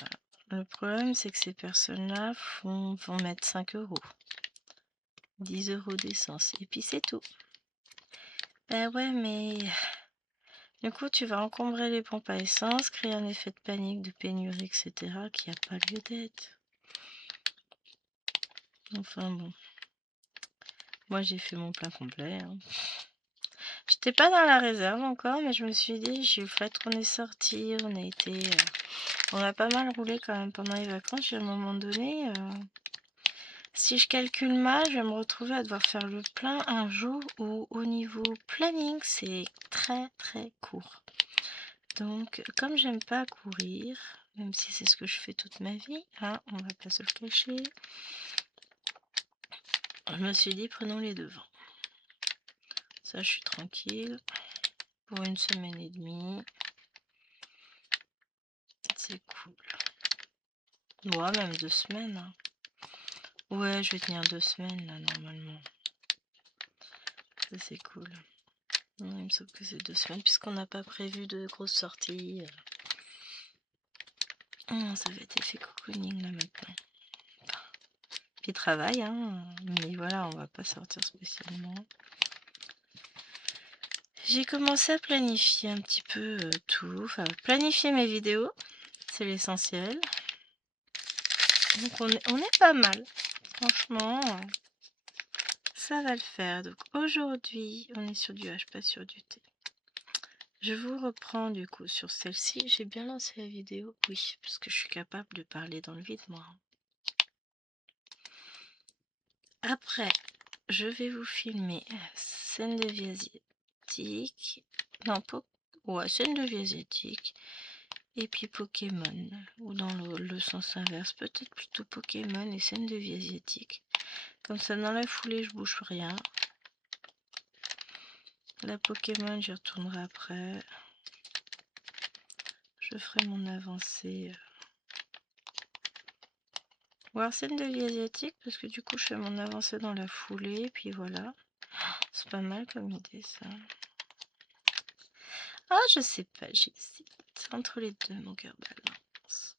le problème, c'est que ces personnes-là vont mettre 5 €. 10 € d'essence. Et puis, c'est tout. Ouais, mais... Du coup, tu vas encombrer les pompes à essence, créer un effet de panique, de pénurie, etc. qui n'a pas lieu d'être. Enfin bon. Moi, j'ai fait mon plein complet. Hein. J'étais pas dans la réserve encore, mais je me suis dit, j'ai fait qu'on est sorti, on a été... on a pas mal roulé quand même pendant les vacances. Et à un moment donné, si je calcule mal, je vais me retrouver à devoir faire le plein un jour où au niveau planning, c'est très très court. Donc, comme j'aime pas courir, même si c'est ce que je fais toute ma vie, hein, on va pas se le cacher, je me suis dit, prenons les devants. Ça, je suis tranquille. Pour 1 semaine et demie. C'est cool. Ouais, même 2 semaines. Hein. Ouais, je vais tenir 2 semaines, là, normalement. Ça, c'est cool. Non, il me semble que c'est 2 semaines, puisqu'on n'a pas prévu de grosses sorties. Ça va être effet cocooning, là, maintenant. Puis travail, hein. Mais voilà, on va pas sortir spécialement. j'ai commencé à planifier un petit peu tout, enfin planifier mes vidéos, c'est l'essentiel. Donc on est pas mal, franchement, ça va le faire. Donc aujourd'hui, on est sur du H, pas sur du T. Je vous reprends du coup sur celle-ci. J'ai bien lancé la vidéo, oui, parce que je suis capable de parler dans le vide, moi. Après, je vais vous filmer scène de vie asiatique. Non, ouais, scène de vie asiatique. Et puis Pokémon. Ou dans le sens inverse. Peut-être plutôt Pokémon et scène de vie asiatique. Comme ça, dans la foulée, je bouge rien. La Pokémon, j'y retournerai après. Je ferai mon avancée. Ou alors scène de vie asiatique, parce que du coup, je fais mon avancée dans la foulée. Puis voilà. C'est pas mal comme idée, ça. Ah, je sais pas, j'hésite entre les deux, mon cœur balance.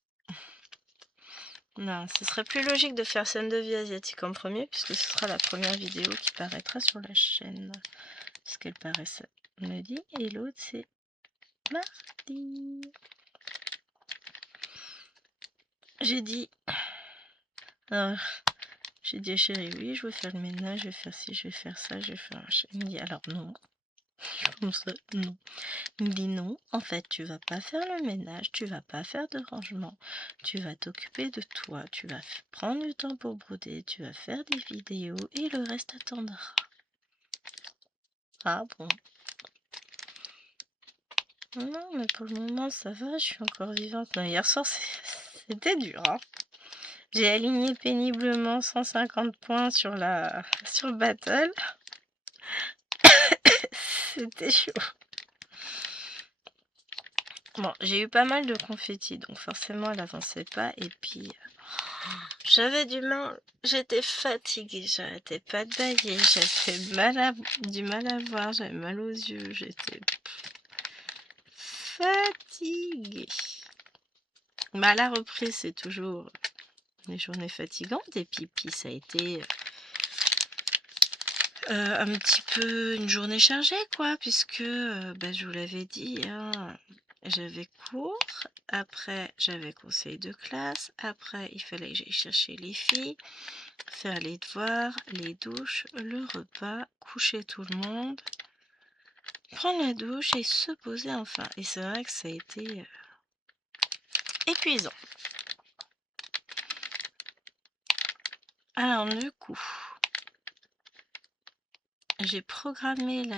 Non, ce serait plus logique de faire scène de vie asiatique en premier, puisque ce sera la première vidéo qui paraîtra sur la chaîne. Puisqu'elle paraît samedi, et l'autre c'est mardi. J'ai dit... j'ai dit à chérie, oui, je vais faire le ménage, je vais faire ci, je vais faire ça, je vais faire un chat. Il me dit, alors non. Comme ça, non. Il me dit non, en fait, tu vas pas faire le ménage, tu vas pas faire de rangement, tu vas t'occuper de toi, tu vas prendre du temps pour broder, tu vas faire des vidéos et le reste attendra. Ah bon? Non, mais pour le moment, ça va, je suis encore vivante. Non, hier soir, c'était dur, hein. J'ai aligné péniblement 150 points sur Battle. C'était chaud. Bon, j'ai eu pas mal de confettis, donc forcément elle avançait pas. Et puis, j'avais du mal, j'étais fatiguée, j'arrêtais pas de bailler, j'avais du mal à voir, j'avais mal aux yeux, j'étais fatiguée. Bah, la reprise, c'est toujours des journées fatigantes. Et puis ça a été un petit peu une journée chargée, quoi, puisque bah, je vous l'avais dit, hein, j'avais cours, après j'avais conseil de classe, après il fallait que j'aille chercher les filles, faire les devoirs, les douches, le repas, coucher tout le monde, prendre la douche et se poser enfin. Et c'est vrai que ça a été épuisant. Alors du coup, j'ai programmé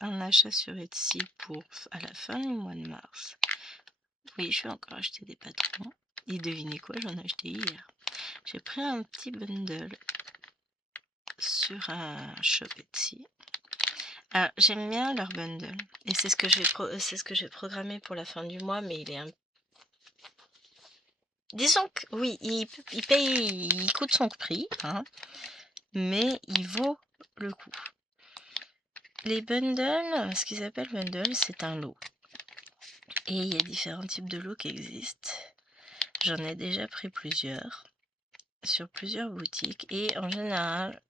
un achat sur Etsy pour à la fin du mois de mars. Oui, je vais encore acheter des patrons. Et devinez quoi, j'en ai acheté hier. J'ai pris un petit bundle sur un shop Etsy. Alors, j'aime bien leur bundle. Et c'est ce que j'ai programmé pour la fin du mois, mais il est un... Disons que, oui, il coûte son prix, hein, mais il vaut le coup. Les bundles, ce qu'ils appellent bundle, c'est un lot. Et il y a différents types de lots qui existent. J'en ai déjà pris plusieurs sur plusieurs boutiques et en général,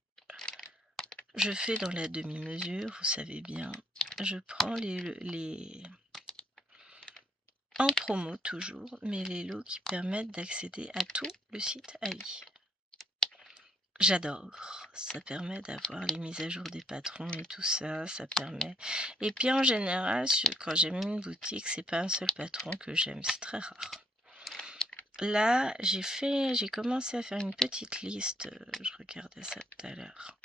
je fais dans la demi-mesure, vous savez bien. Je prends les en promo toujours, mais les lots qui permettent d'accéder à tout le site Ali. J'adore, ça permet d'avoir les mises à jour des patrons et tout ça, ça permet. Et puis en général, quand j'aime une boutique, c'est pas un seul patron que j'aime, c'est très rare. Là, j'ai commencé à faire une petite liste, je regardais ça tout à l'heure.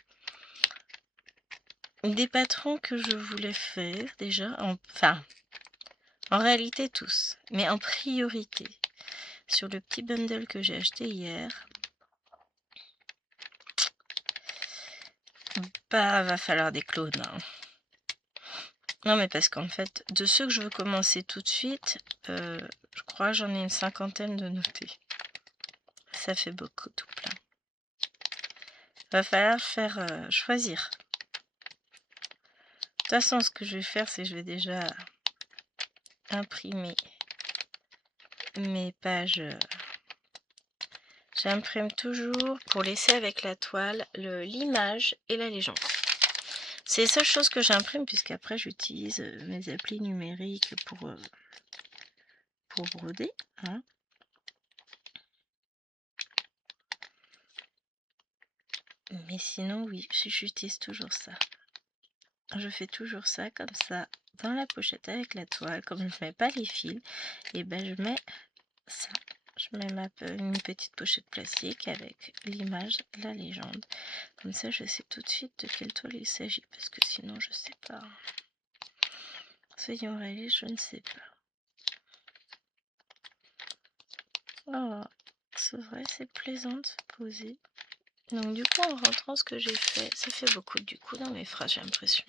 Des patrons que je voulais faire déjà, en réalité tous, mais en priorité. Sur le petit bundle que j'ai acheté hier, bah va falloir des clones, hein. Non mais parce qu'en fait, de ceux que je veux commencer tout de suite, je crois que j'en ai une cinquantaine de notés. Ça fait beaucoup tout plein. Va falloir faire choisir. De toute façon, ce que je vais faire, c'est que je vais déjà imprimer mes pages. J'imprime toujours pour laisser avec la toile l'image et la légende. C'est les seules choses que j'imprime, puisqu'après j'utilise mes applis numériques pour broder. Hein. Mais sinon, oui, j'utilise toujours ça. Je fais toujours ça comme ça dans la pochette avec la toile. Comme je ne mets pas les fils, et ben je mets ça. Je mets une petite pochette plastique avec l'image, la légende. Comme ça, je sais tout de suite de quelle toile il s'agit, parce que sinon, je sais pas. Soyons réalistes, je ne sais pas. Oh, c'est vrai, c'est plaisant de se poser. Donc du coup, en rentrant, ce que j'ai fait, ça fait beaucoup du coup dans mes phrases, j'ai l'impression.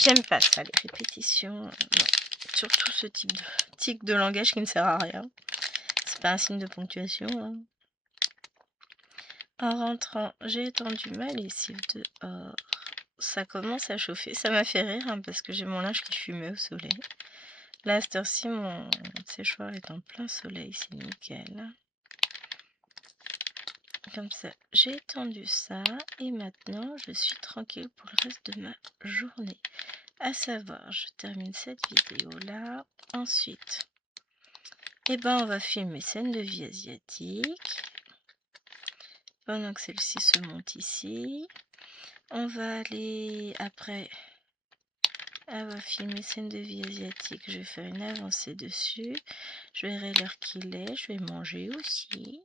J'aime pas ça, les répétitions. Non. Surtout ce type de tic de langage qui ne sert à rien. C'est pas un signe de ponctuation. Hein. En rentrant, j'ai étendu ma lessive dehors. Ça commence à chauffer. Ça m'a fait rire hein, parce que j'ai mon linge qui fumait au soleil. Là, à cette heure-ci, mon séchoir est en plein soleil. C'est nickel. Comme ça, j'ai étendu ça. Et maintenant, je suis tranquille pour le reste de ma journée. À savoir, je termine cette vidéo là. Ensuite, on va filmer scène de vie asiatique. Pendant que celle-ci se monte ici. On va aller après. Elle va filmer scène de vie asiatique. Je vais faire une avancée dessus. Je verrai l'heure qu'il est. Je vais manger aussi.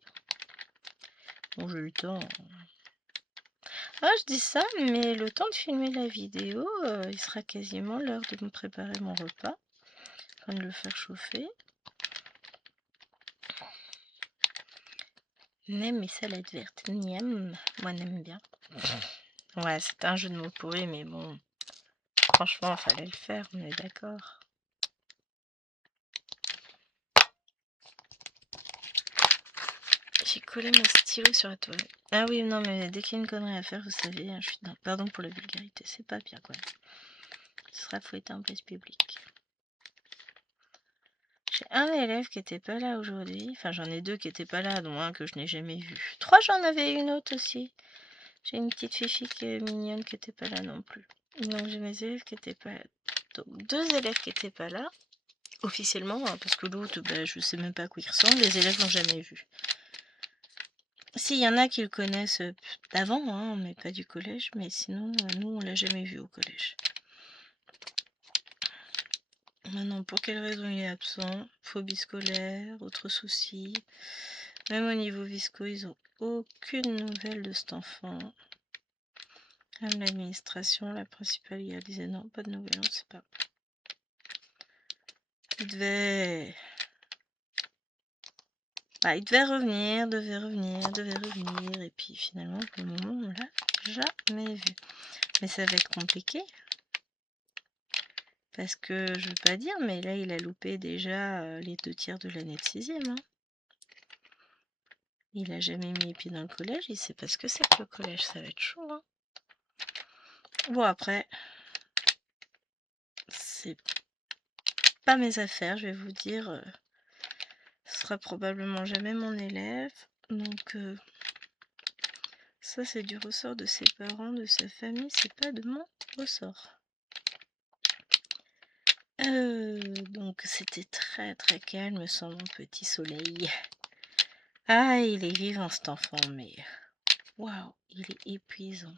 Bon, j'ai le temps. Ah, je dis ça, mais le temps de filmer la vidéo, il sera quasiment l'heure de me préparer mon repas. Enfin, de le faire chauffer. N'aime mes salades vertes. Niam. Moi, n'aime bien. Ouais, c'est un jeu de mots pourri, mais bon. Franchement, il fallait le faire, on est d'accord. J'ai collé mon stylo sur la toile. Ah oui, non, mais dès qu'il y a une connerie à faire, vous savez, je suis dans... Pardon pour la vulgarité, c'est pas bien, quoi. Ce sera fouetté en place publique. J'ai un élève qui était pas là aujourd'hui. Enfin, j'en ai deux qui étaient pas là, dont un que je n'ai jamais vu. Trois, j'en avais une autre aussi. J'ai une petite fifi qui est mignonne qui était pas là non plus. Donc, j'ai mes élèves qui étaient pas là. Donc, deux élèves qui étaient pas là, officiellement, hein, parce que l'autre, je sais même pas à quoi il ressemble. Les élèves l'ont jamais vu. Si, il y en a qui le connaissent d'avant, hein, mais pas du collège. Mais sinon, nous, on l'a jamais vu au collège. Maintenant, pour quelle raison il est absent? Phobie scolaire, autres soucis. Même au niveau visco, ils ont aucune nouvelle de cet enfant. Même l'administration, la principale, il disait non, pas de nouvelles, on sait pas. Il devait revenir, et puis finalement, pour le moment, on l'a jamais vu. Mais ça va être compliqué. Parce que, je veux pas dire, mais là, il a loupé déjà les 2/3 de l'année de 6e. Hein. Il a jamais mis les pieds dans le collège, il sait pas ce que c'est que le collège, ça va être chaud. Hein. Bon, après, c'est pas mes affaires, je vais vous dire. Ce sera probablement jamais mon élève. Donc, ça, c'est du ressort de ses parents, de sa famille, c'est pas de mon ressort. Donc, c'était très très calme sans mon petit soleil. Ah, il est vivant cet enfant, mais waouh, il est épuisant.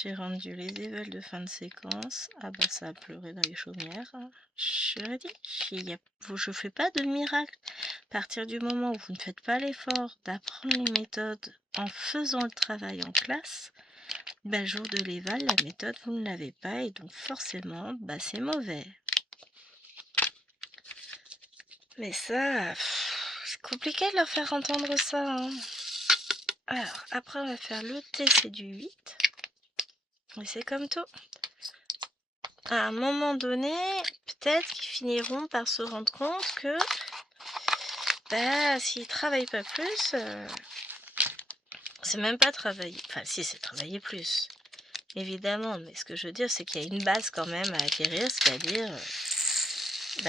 J'ai rendu les évals de fin de séquence. Ah bah ça a pleuré dans les chaumières. Je l'ai dit, je fais pas de miracle. À partir du moment où vous ne faites pas l'effort d'apprendre les méthodes en faisant le travail en classe, jour de l'éval, la méthode vous ne l'avez pas et donc forcément, c'est mauvais. Mais ça, c'est compliqué de leur faire entendre ça. Hein. Alors, après on va faire le TC du 8. Et c'est comme tout. À un moment donné, peut-être qu'ils finiront par se rendre compte que s'ils travaillent pas plus, c'est même pas travailler. Enfin, si, c'est travailler plus, évidemment. Mais ce que je veux dire, c'est qu'il y a une base quand même à acquérir, c'est-à-dire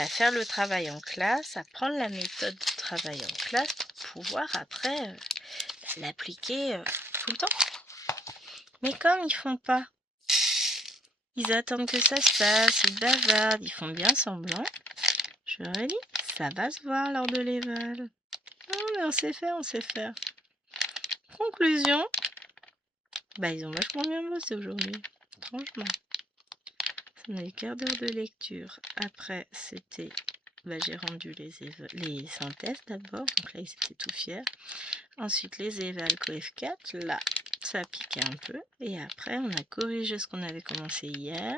faire le travail en classe, apprendre la méthode de travail en classe pour pouvoir après l'appliquer tout le temps. Mais comme ils font pas Ils attendent que ça se passe, ils bavardent, ils font bien semblant. Je leur ai dit, ça va se voir lors de l'éval. Non, mais on sait faire, on sait faire. Conclusion, bah ils ont vachement bien bossé aujourd'hui, franchement. Ça m'a eu quart d'heure de lecture. Après, c'était... Bah, j'ai rendu les synthèses d'abord, donc là ils étaient tout fiers. Ensuite les évals CoF4, là ça piquait un peu. Et après on a corrigé ce qu'on avait commencé hier.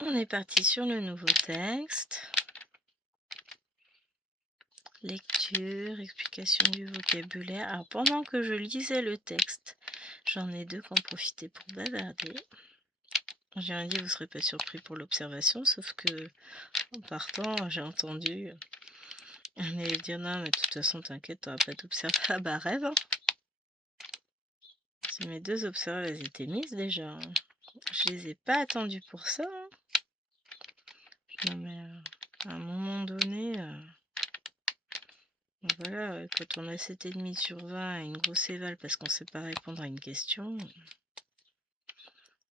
On est parti sur le nouveau texte. Lecture, explication du vocabulaire. Alors pendant que je lisais le texte, j'en ai deux qui ont profité pour bavarder. J'ai rien dit, vous serez pas surpris pour l'observation, sauf que en partant, j'ai entendu un élève dire non, mais de toute façon, t'inquiète, t'auras pas d'observe. Ah bah rêve, hein. Si mes deux observes, elles étaient mises déjà. Hein. Je les ai pas attendues pour ça. Hein. Non mais à un moment donné, voilà, quand on a 7,5 sur 20 et une grosse éval parce qu'on sait pas répondre à une question.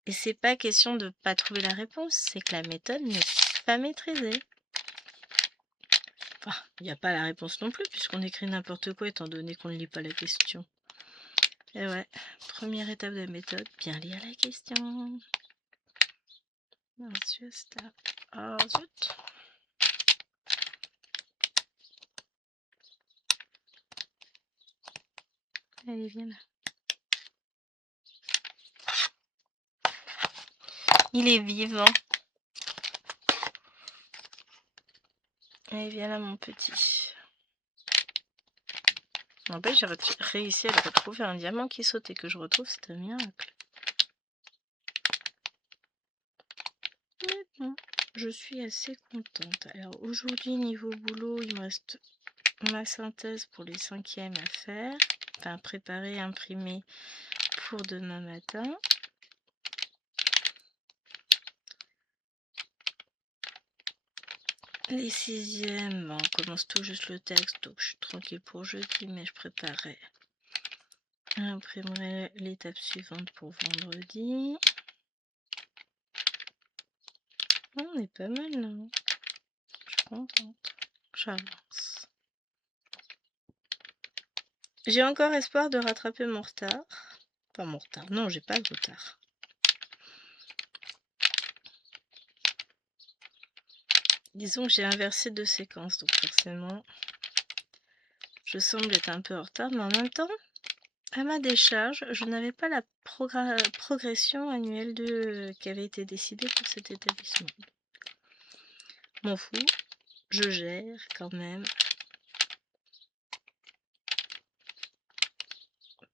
Et c'est pas question de pas trouver la réponse, c'est que la méthode n'est pas maîtrisée. Enfin, il n'y a pas la réponse non plus, puisqu'on écrit n'importe quoi étant donné qu'on ne lit pas la question. Et ouais, première étape de la méthode, bien lire la question. Ensuite, oh zut. Allez, viens là. Il est vivant. Allez, viens là, mon petit. En fait, j'ai réussi à le retrouver un diamant qui saute et que je retrouve, c'est un miracle. Mais bon, je suis assez contente. Alors aujourd'hui, niveau boulot, il me reste ma synthèse pour les 5e à faire. Enfin, préparer, imprimer pour demain matin. Les 6e, on commence tout juste le texte, donc je suis tranquille pour jeudi, mais je préparerai. J'imprimerai l'étape suivante pour vendredi. On est pas mal là. Je suis contente. J'avance. J'ai encore espoir de rattraper mon retard. Pas mon retard. Non, j'ai pas de retard. Disons que j'ai inversé 2 séquences, donc forcément, je semble être un peu en retard, mais en même temps, à ma décharge, je n'avais pas la progression annuelle qui avait été décidée pour cet établissement. M'en fous, je gère quand même.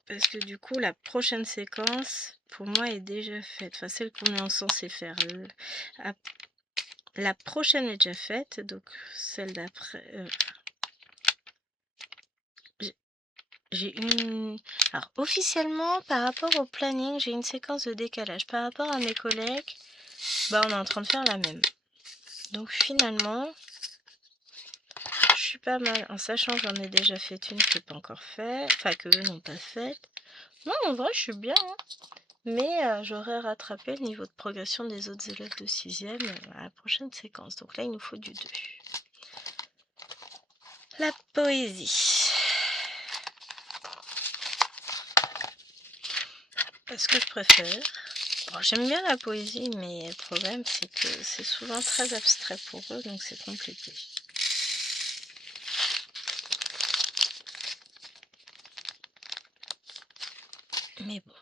Parce que du coup, la prochaine séquence, pour moi, est déjà faite. Enfin, celle qu'on est censé faire. La prochaine est déjà faite, donc celle d'après... j'ai une... Alors, officiellement, par rapport au planning, j'ai une séquence de décalage. Par rapport à mes collègues, bah, on est en train de faire la même. Donc, finalement, je suis pas mal. En sachant que j'en ai déjà fait une qui n'est pas encore faite. Enfin, qu'eux n'ont pas faite. Non, en vrai, je suis bien. Hein. Mais j'aurais rattrapé le niveau de progression des autres élèves de 6e à la prochaine séquence. Donc là, il nous faut du 2. La poésie. Est-ce que je préfère? Bon, j'aime bien la poésie, mais le problème, c'est que c'est souvent très abstrait pour eux, donc c'est compliqué. Mais bon.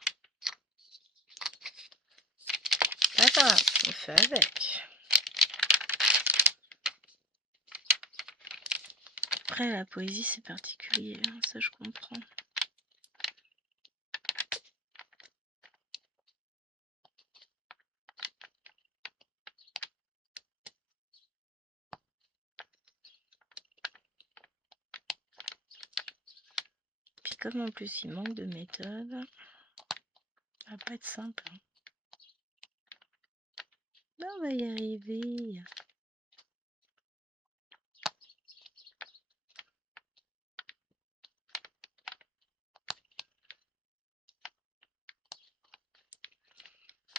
Pas grave, on fait avec. Après, la poésie, c'est particulier, hein, ça je comprends. Puis comme en plus, il manque de méthode, ça va pas être simple. Hein. Ben, on va y arriver.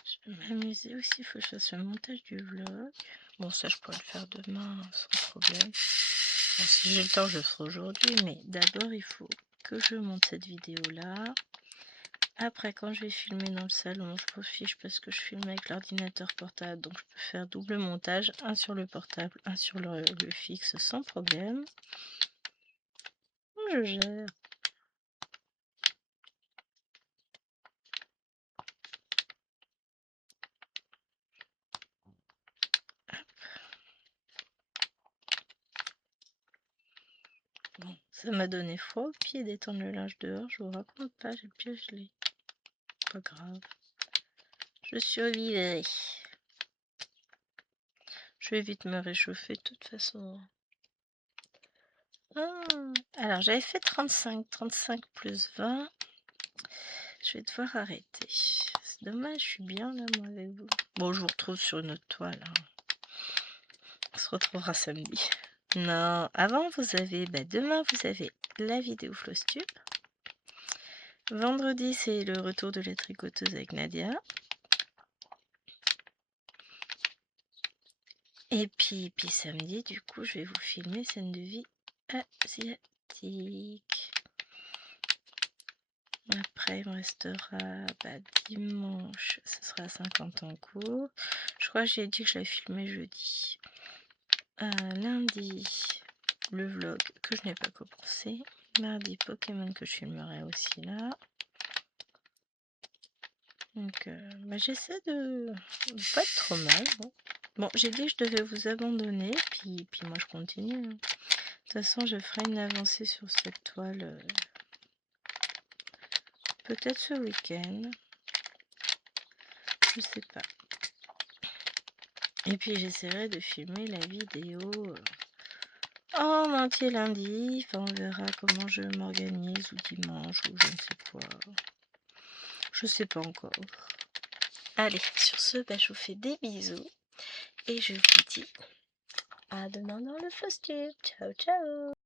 Je s'amuser aussi, il faut que je fasse le montage du vlog. Bon, ça, je pourrais le faire demain, sans problème. Bon, si j'ai le temps, je le ferai aujourd'hui, mais d'abord, il faut que je monte cette vidéo-là. Après, quand je vais filmer dans le salon, je m'en fiche parce que je filme avec l'ordinateur portable, donc je peux faire double montage, un sur le portable, un sur le fixe, sans problème. Je gère. Bon, ça m'a donné froid aux pieds d'étendre le linge dehors, je vous raconte pas, j'ai le pied gelé. Pas grave. Je survivrai. Je vais vite me réchauffer de toute façon. Ah, alors j'avais fait 35 plus 20. Je vais devoir arrêter. C'est dommage, je suis bien là moi avec vous. Bon, je vous retrouve sur une autre toile. Hein. On se retrouvera samedi. Non, avant vous avez, demain vous avez la vidéo Flosstube. Vendredi c'est le retour de la tricoteuse avec Nadia. Et puis samedi, du coup, je vais vous filmer scène de vie asiatique. Après, il me restera dimanche, ce sera 50 ans cours. Je crois que j'ai dit que je l'avais filmé jeudi. Lundi, le vlog que je n'ai pas commencé. Mardi, Pokémon que je filmerai aussi là. Donc, j'essaie de pas être trop mal. Bon, j'ai dit que je devais vous abandonner, puis moi je continue. Hein. De toute façon, je ferai une avancée sur cette toile. Peut-être ce week-end. Je sais pas. Et puis j'essaierai de filmer la vidéo en entier lundi. Enfin, on verra comment je m'organise, ou dimanche, ou je ne sais quoi. Je sais pas encore. Allez, sur ce, je vous fais des bisous. Et je vous dis à demain dans le Flosstube. Ciao, ciao!